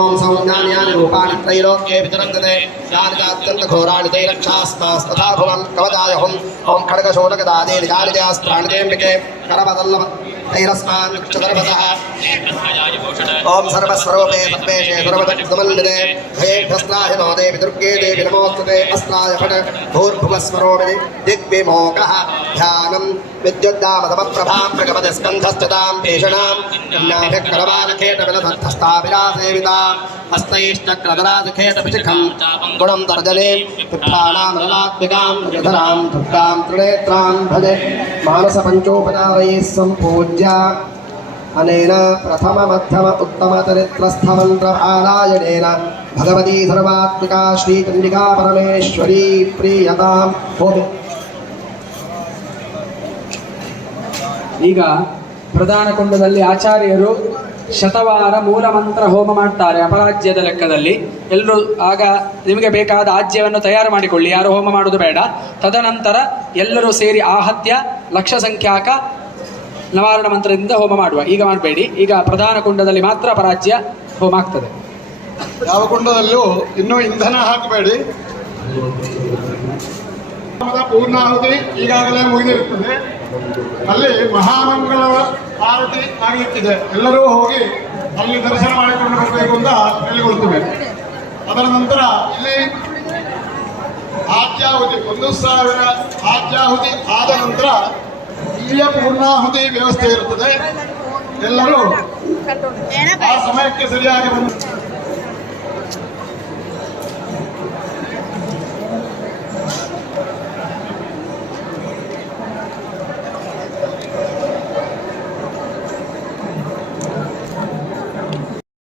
ओम सौज्ञान्यानि रूपाणि त्रैलोक्ये वितरन्ते यानि चात्यन्त घोराणि ते रक्षास्तास्तथा भुवन् कवचायहुम् ओम खड्गशूलगदादि निजानिजास्त्राणितेऽम्बिके करपदल्लभ तैरस्मान् चतुर्भतः ओम सर्वस्वरूपे सद्वेषे सर्वदक्षसमन्विते भयेभ्यस्त्राहि नो देवि दुर्गे देवि नमोस्तुते अस्त्राय फट् भूर्भुवस्वरोमि दिग्विमोकः ध्यानं विद्युद्दामदमप्रभां प्रगपतिस्कन्धश्चतां भीषणां कन्याभिक्करबालखेटविलसत्थस्थाभिरासेविता हस्तैश्चक्रधरादिखेटपिशिखं गुणं तर्जने पुत्राणां रलात्मिकां निधरां दुर्गां त्रिनेत्रां भजे मानसपञ्चोपचारैः सम्पूज्य अनेन प्रथम मध्यम उत्तम चरित्रस्थमन्त्रपारायणेन भगवती सर्वात्मिका श्रीचण्डिका परमेश्वरी प्रीयतां होमि। ಈಗ ಪ್ರಧಾನ ಕುಂಡದಲ್ಲಿ ಆಚಾರ್ಯರು ಶತವಾರ ಮೂಲಮಂತ್ರ ಹೋಮ ಮಾಡ್ತಾರೆ ಅಪರಾಜ್ಯದ ಲೆಕ್ಕದಲ್ಲಿ. ಎಲ್ಲರೂ ಆಗ ನಿಮಗೆ ಬೇಕಾದ ಆಜ್ಯವನ್ನು ತಯಾರು ಮಾಡಿಕೊಳ್ಳಿ, ಯಾರು ಹೋಮ ಮಾಡೋದು ಬೇಡ. ತದನಂತರ ಎಲ್ಲರೂ ಸೇರಿ ಆಹತ್ಯ ಲಕ್ಷ ಸಂಖ್ಯಾಕ ನವಾರಣ ಮಂತ್ರದಿಂದ ಹೋಮ ಮಾಡುವ. ಈಗ ಮಾಡಬೇಡಿ, ಈಗ ಪ್ರಧಾನ ಕುಂಡದಲ್ಲಿ ಮಾತ್ರ ಅಪರಾಜ್ಯ ಹೋಮ ಆಗ್ತದೆ. ಯಾವ ಕುಂಡದಲ್ಲೂ ಇನ್ನೂ ಇಂಧನ ಹಾಕಬೇಡಿ. ಪೂರ್ಣಾಹುತಿ ಈಗಾಗಲೇ ಮುಗಿದಿರುತ್ತದೆ. ಅಲ್ಲಿ ಮಹಾಮಂಗಳ ಆರತಿ ಆಗಲಿಕ್ಕಿದೆ. ಎಲ್ಲರೂ ಹೋಗಿ ಅಲ್ಲಿ ದರ್ಶನ ಮಾಡಿಕೊಂಡು ಬರಬೇಕು ಅಂತ ಹೇಳಿಕೊಳ್ತೇವೆ. ಅದರ ನಂತರ ಇಲ್ಲಿ ಆಜ್ಯಾಹುತಿ 1000 ಆಜ್ಯಾಹುತಿ ಆದ ನಂತರ ಇಲ್ಲಿಯ ಪೂರ್ಣಾಹುತಿ ವ್ಯವಸ್ಥೆ ಇರುತ್ತದೆ. ಎಲ್ಲರೂ ಆ ಸಮಯಕ್ಕೆ ಸರಿಯಾಗಿ ಬಂದು